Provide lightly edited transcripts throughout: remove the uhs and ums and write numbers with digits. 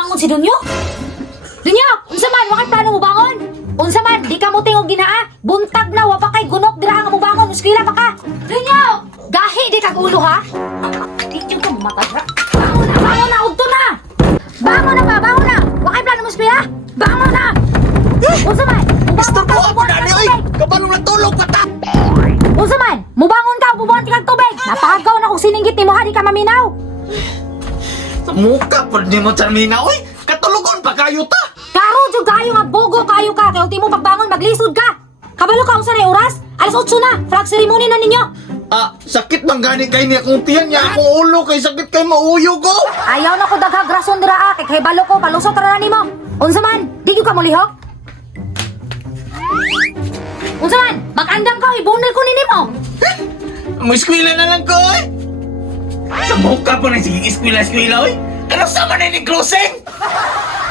bangon si Dunyo? Dunyo, unsa man wa kay plano mo bangon? Unsa man di ka mo tingog ginaa? Buntag na wa pa kay gunok dira nga mo bangon, eskwela pa ka. Dunyo, gahi di kag ulo ha? Di jud ka matadra. Bangon na udto na. Bangon na ba, bangon na. Wa kay plano mo eskwela? Bangon na. Unsa man? Gusto ko ako na ni, oy! Kabalo na tulog pa ta! Unsa man? Mubangon ka, bubuhan kag tubig. Napagaw na kung siningit nimo ha, di ka maminaw. Sa mukha pa ni mo, Charmina, oy! Katulugon pa kayo ta! Karo jud kayo nga bogo kayo ka, kay ultimo pagbangon maglisod ka. Kabalo ka unsa na oras? Alas 8 na, flag ceremony na ninyo. Ah, sakit bang gani kay ni akong tiyan niya akong ulo kay sakit kay mauyo ko! Ayaw na ko daghag rason dira kay balo ko palusot ra nimo. Unsa man? Di gyud ka molihok? Unsa man? Mag-andam ka, ibunal ko nimo. Mo eskwela na lang ko, oy! Sa mukha pa na sige eskwela, oy! Ano sa man ni closing?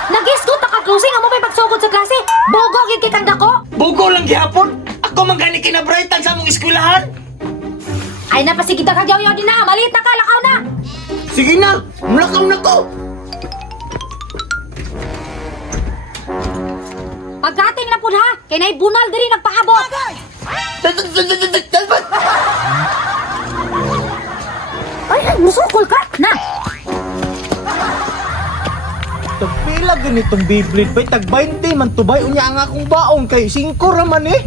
Nag-isgot ka closing amo may pagsugod sa klase. Bogo gyud kay kang dako. Bugo lang gihapon! Ako man gani kinabrightan sa among eskwelahan! Ay napasige ta kagyaw-yaw din na, maliit na ka, lakaw na. Sige na! Mulakaw na ko! Pagkating na pud ha, kay nay bunal diri nagpaabot. Ay, musukol ka na. Tagpila ganitong Beyblade bay tag 20 man tubay unya ang akong baon kay 5 ra man eh.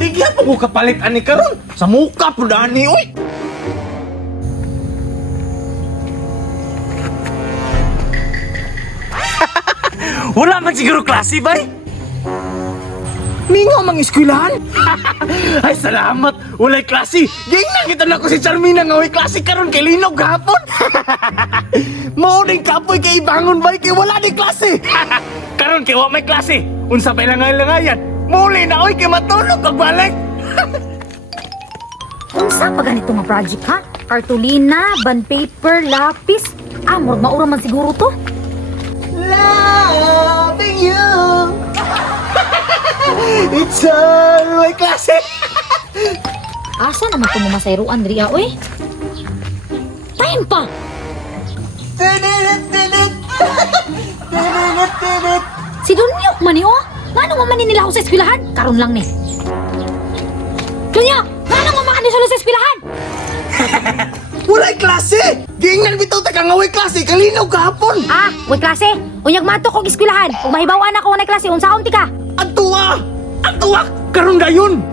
Sige pa ko kapalit ani karon. Sa muka pud ani oy. Wala man siguro klase bay. Ningaw mang eskwelahan? Ay, salamat! Walay klase! Gingnan kita na ko si Charmina nga way klase karon kay linog gahapon! Mauning kapoy kay bangon bay kay wala ni klase! Karon kay wa may klase! Unsa pa langay-langayan? Muli na oy kay matulog kag balik! Unsa pa ganito nga project ha? Cartolina, bond paper, lapis. Ah, murag maura man siguro to. Loving you! It's all my klase! Asa naman ito mamasayruan diri oy? Time pa! Si Dunyok man ni oh! Ngano mo man nila ako sa eskwelahan? Karon lang ni. Dunyok! Ngano mo man kanila sa eskwelahan? Walay klase! Gingnan bitaw ta nga way klase kalinaw kahapon! Ah, way klase. Unyag matok og eskwelahan. Kung mahibaw-an ako na klase, unsaon ti ka? Atua! Atua! Karon dayon!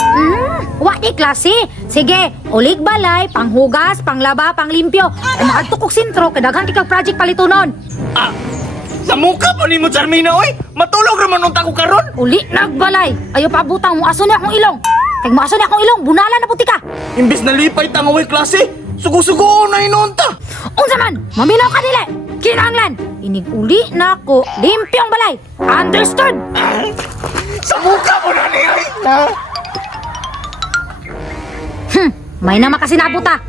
Wa di klase. Sige, ulig balay, panghugas, panglaba, panglimpyo. Ay makadtok og sentro, kadaghan kay kag project palitunon. Ah! Sa mukha pa ni mo, Charmina, oy! Matulog raman unta ko karon! Uli nagbalay. Ayo pa butang mo aso ni akong ilong. Kag mo aso ni akong ilong, bunalan na puti ka. Imbis na lipay ta nga way klase, sugo-sugo na inunta! Unsa man? Maminaw ka dili. Kinahanglan. Inig uli na ako, limpyong balay. Understood? Sa mukha mo na ni ay! May na makasinabot ah.